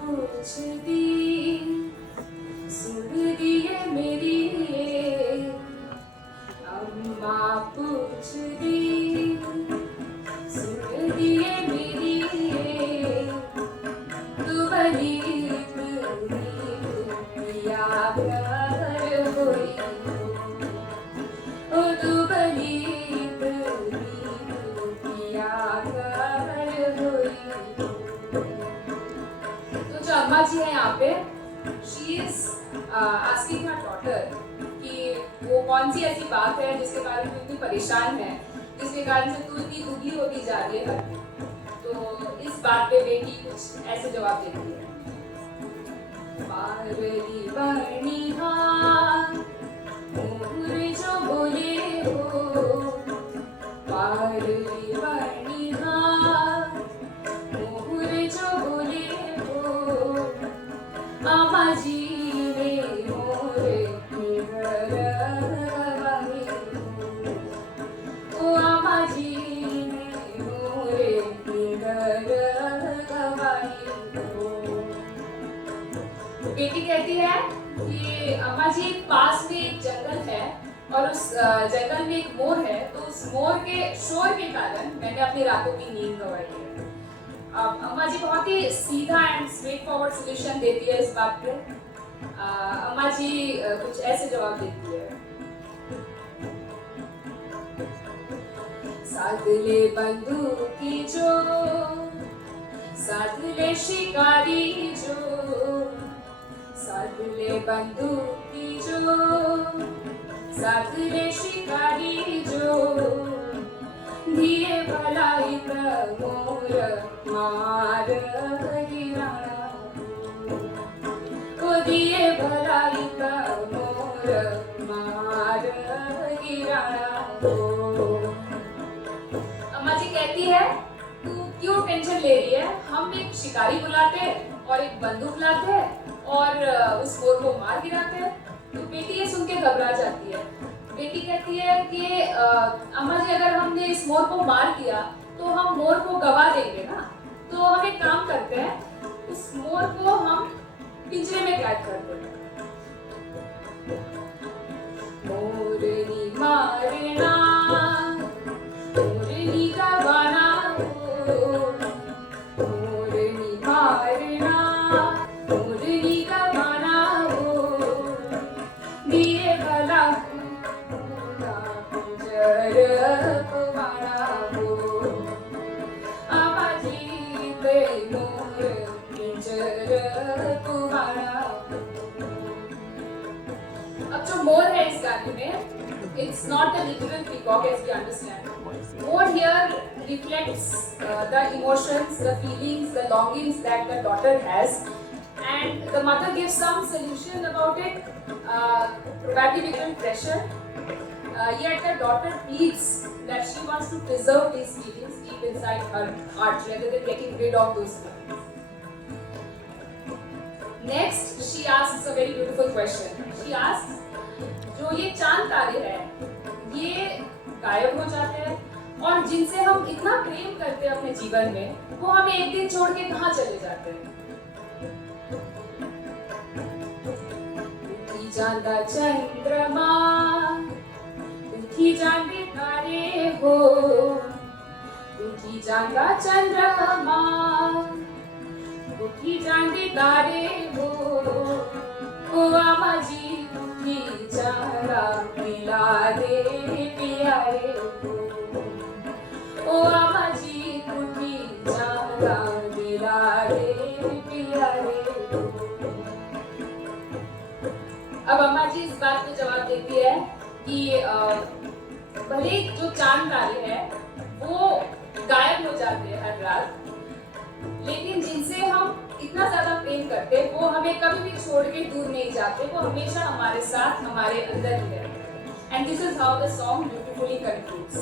पूछती सुन दिए मेरी अम्मा पूछती सुन दिए मेरी तू बड़ी पिया प्यार होई ओ तू बड़ी पिया प्यार होई। तो जो अम्मा जी है यहाँ पे, she is asking her daughter कि वो कौन सी ऐसी बात है जिसके कारण तू इतनी परेशान है, जिसके कारण से तू इतनी दुखी होती जा रही है। तो इस बात पे बेटी कुछ ऐसे जवाब देती है। पारली बरनी हाँ मोर जो बोले हो, पारली बरनी हाँ मोर जो बोले हो, अम्मा जी ने मोरे घर गवाए हो, ओ अम्मा जी ने मोरे घर गवाए हो। बेटी कहती है कि अम्मा जी पास में एक जंगल है और उस जंगल में एक मोर है, तो उस मोर के शोर के कारण मैंने अपनी रातों की नींद गंवाई है। अम्मा जी बहुत ही सीधा एंड स्ट्रेट फॉरवर्ड सोल्यूशन देती है इस बात पे। अम्मा जी कुछ ऐसे जवाब देती है। साथ ले बंदूकी जो, साथ ले शिकारी जो, साथ ले बंदूकी जो, साथ ले शिकारी जो, दिए भलाई मोर मार गिराना हो, दिए भलाई मोर मार गिराना हो। अम्मा जी कहती है तू क्यों टेंशन ले रही है, हम एक शिकारी बुलाते और एक बंदूक लाते और उस मोर को मार गिराते। तो बेटी ये सुन के घबरा जाती है। बेटी कहती है कि अम्मा जी अगर हमने इस मोर को मार दिया तो हम मोर को गवा देंगे ना, तो हम एक काम करते हैं, उस मोर को हम पिंजरे में कैद कर देते हैं। मोरनी मारना मोरनी गवाना हो, मोरनी मारना मोरनी गवाना हो, दिए भला कुमारा हो, अम्मा जी पे मोर पिंजर कुमारा। अब जो मोर है इस गाने में, it's not the literal peacock as we understand. More here reflects the emotions, the feelings, the longings that the daughter has, and the mother gives some solution about it, probably because pressure. Yet the daughter pleads that she wants to preserve these feelings deep inside her heart rather than getting rid of those feelings. Next, she asks a very beautiful question. She asks, जो ये चांद तारे हैं ये गायब हो जाते हैं और जिनसे हम इतना प्रेम करते हैं अपने जीवन में, वो हमें एक दिन छोड़ के कहाँ चले जाते हैं। उठी जाता चंद्रमा उठी जाते तारे हो, उठी जाता चंद्रमा उठी जाते तारे हो, ओ अम्मा जी उठी जाना मिला दे प्यारे हो, ओ अम्मा जी उठी जाना मिला दे प्यारे हो। अब अम्मा जी इस बात पे जवाब देती है कि भले जो चांद तारे हैं वो गायब हो जाते हैं हर रात, लेकिन जिनसे हम इतना ज्यादा प्रेम करते हैं वो हमें कभी भी छोड़ के दूर नहीं जाते, वो हमेशा हमारे साथ हमारे अंदर ही रहते हैं। And this is how the song beautifully concludes.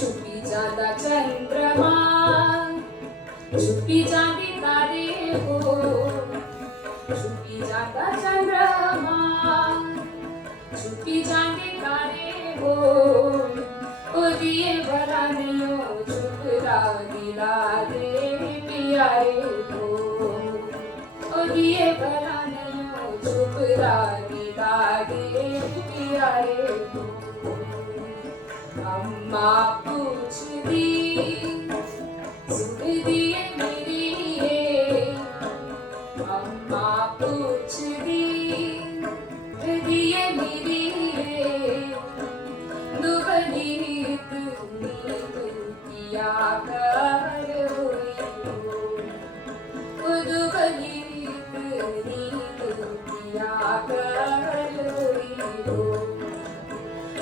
छुपी जाता चंद्रमा छुपी जाते तारे हो, छुपी जाता चंद्रमा छुपी जाते तारे हो, ओ दिए भला नहीं हो छुप दिला दे प्यारे को ओ दिए भला नयो चुपरा दिला दे प्यारे को अम्मा पूछदी सुन दिए मेरी ये अम्मा पूछदी दिए मेरी ये दुबली किया कर हुई हो दुबली किया कर हुई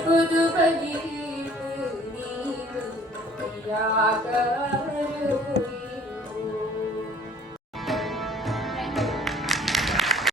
हो दुबली किया कर